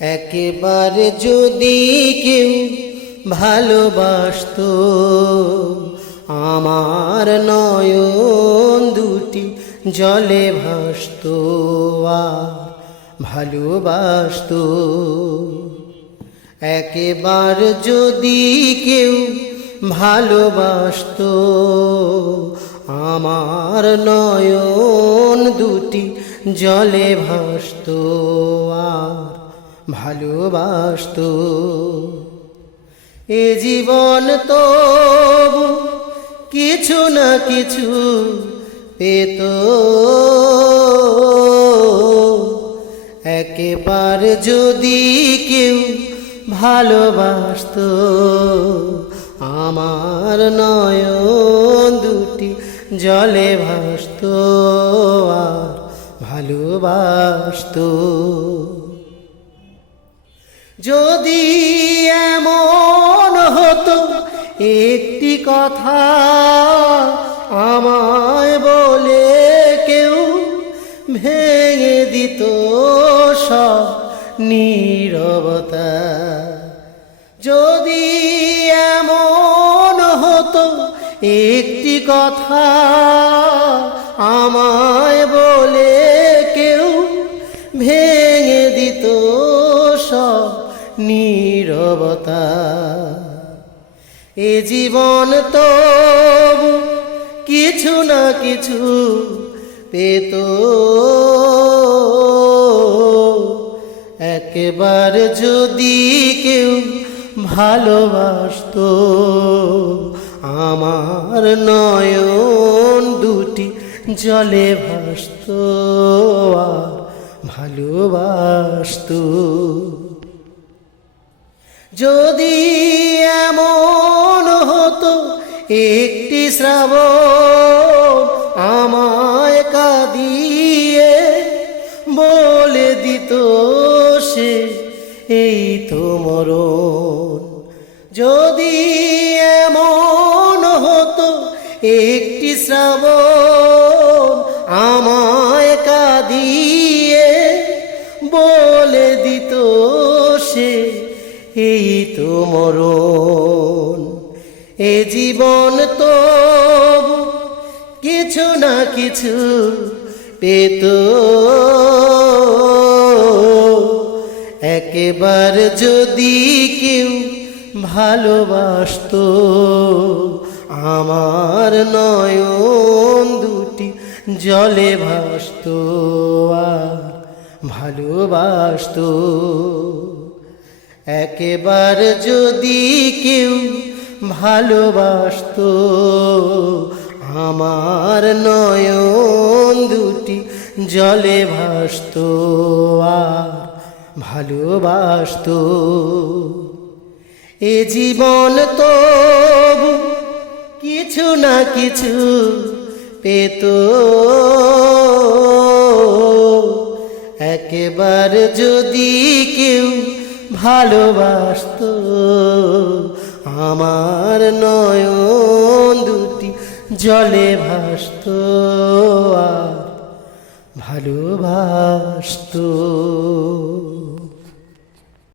একেবারে যদি কেউ ভালোবাসতো আমার নয়ন দুটি জলে ভাসতো আর ভালোবাসতো। একেবার যদি কেউ ভালোবাসতো আমার নয়ন দুটি জলে ভাসতো আর ভালোবাসতো। এ জীবন তো কিছু না কিছু পেত, একেবার যদি কেউ ভালোবাসতো আমার নয়ন দুটি জলে ভাসতো আর ভালোবাসতো। যদি এমন হতো একটি কথা আমায় বলে কেউ ভেঙে দিত সব নীরবতা, যদি এমন হতো একটি কথা আমায় বলে কেউ ভেঙে দিত সব নীরবতা। এ জীবন তো কিছু না কিছু পেত, একবার যদি কেউ ভালোবাসতো আমার নয়ন দুটি জলে ভাসতো আর ভালোবাসতো। যদি এমন হতো একটি শ্রাবণ আমায় কাঁদিয়ে বলে দিত সে এই তো মরণ, যদি এমন হতো একটি শ্রাবণ আমায় কাঁদিয়ে বলে দিত সে এই তো মরণ। এ জীবন তো কিছু না কিছু পেত, একবার যদি কেউ ভালোবাসতো আমার নয়ন দুটি জলে ভাসতো আর ভালোবাসতো। একবার যদি কেউ ভালোবাসতো আমার নয়ন দুটি জলে ভাসতো আর ভালোবাসতো। এ জীবন তো কিছু না কিছু পেত, একবার যদি কেউ ভালোবাসতো আমার নয়ন দুটি জলে ভাসতো আর ভালোবাসতো।